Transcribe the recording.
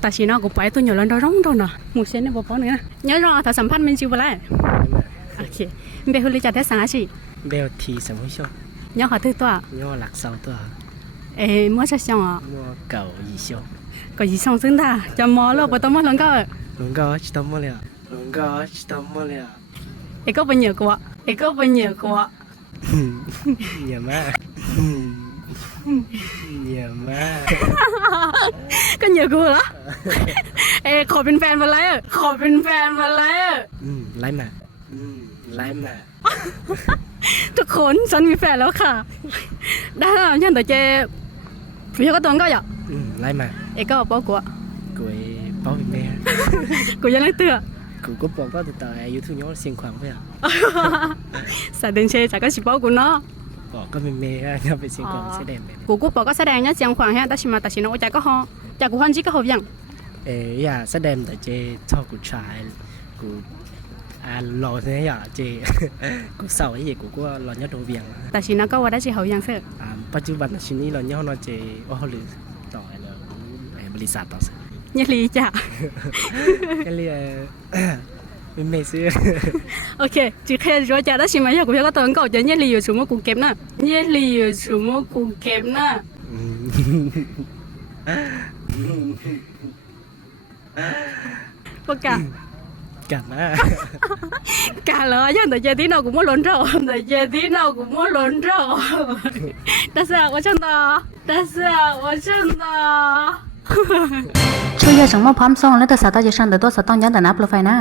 แต่ชีนอกูไปตัวอยู่แล้วร้องตัวเนาะหมูเส้นเนี่ยบอกเนื้อnhớ rõถ้าสัมภาษณ์มันจิวอะไรโอเคเบลลิจัดได้สังอาชี เบลทีสมุทรชน nhớ hỏi thứตัว ย่อหลักเสาตัว mua sao xong à มัวเก่าอีชง có gì xong xứng ta cho mò lo bữa tao mò lần coi หลงก็ชิตอมมาเลยหลงก็ชิตอมมาเลย có bao nhiêu quá có bao nhiêu quá เยี่ยมมากเยี่ยมมาก có nhiều quá hảขอเป็นแฟนมาเลยขอเป็นแฟนมาเลย ไล่มาไล่มา ทุกคนฉันมีแฟนแล้วค่ะได้แล้วยันแต่เจพี่ก็ตัวก็อยาก ไล่มา ก็บอกกู กูเป้าเป็นแม่ กูยังไม่เตือ กูก็บอกว่าต่ออายุทุกย้อนเสียงความเพื่อ สายเดินเชจากก็สิบอกกูเนาะ บอกก็เป็นแม่ก็เป็นเสียงความแสดงแบบ กูบอกก็แสดงเนี่ยเสียงขวางฮะแต่ชิมาแต่ชิโนใจก็ฮอจากกูฮันจิก็ฮอยัง อย่าแสดงแต่เจชอบกูชายกูรอเนี่ยอย่าเจกูเศร้าไอ้เหี้ยกูก็รอเนี่ยโดเบียง แต่ชินะก็ว่าได้สิฮอยังเสือ ปัจจุบันชิ้นนี้เราเนี่ยเราเจว่าเขาหรือต่อแล้วบริษัทต่อ เนี่ยลีจ้ะ ก็เรียกไม่ซื้อ โอเคจีแค่รู้จักได้ชิมาอยากกูก็ตัวก็จะเนี่ยลีอยู่ชั่วโมงกูเก็บนะเนี่ยลีอยู่ชั่วโมงกูเก็บนะปะกันนะ cả lời chứ tại chơi tí nào cũng muốn lớn rồi tại chơi tí nào cũng muốn lớn rồi tại sao我真的但是我真的ช่วยยาสังมาพร้อมส่งแล้วแต่สาวตาจะสั่นแต่ตัวสาวต้องยันแต่นับรถไฟนะ